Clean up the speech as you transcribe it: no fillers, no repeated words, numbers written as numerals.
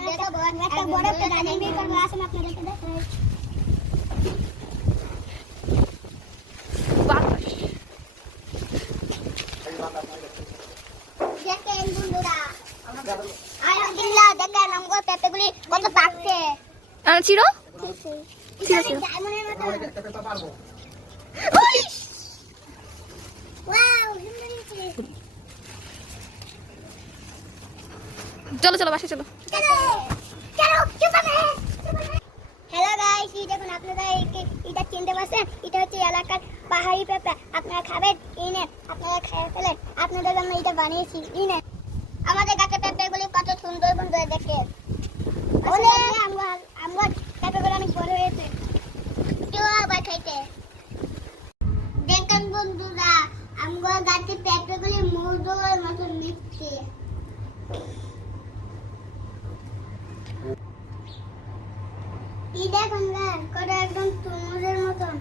দেখাবো একটা বড় একটা গাজর বের করবো আসুন আপনাদেরকে দেখাই দেখেন বন্ধুরা আলহামদুলিল্লাহ দেখেন আমগো পেঁপেগুলি কত পাকছে চিরো ডায়মন্ডের মতো ওয়াও সুন্দর হয়েছে চলো চলো বাসে চলো হ্যালো গাইস এই দেখুন আপনারা এটা চিনতে পারছেন এটা হচ্ছে এলাকার পাহাড়ি পেঁপে আপনারা খাবেন এই নেন আপনারা খেয়ে ফেলেন আপনাদের জন্য এটা বানিয়েছি এই নেন আমাদের গাছের পেঁপেগুলি কত সুন্দর বন্ধুরা দেখে অনেক আমরা পেঁপেগুলো অনেক বড় হয়েছে কেউ আবার খাইতে দেখেন বন্ধুরা আমরা গাছের পেঁপেগুলি মধুর মতো মিষ্টি এই দেখুন কত একদম তরমুজের মতন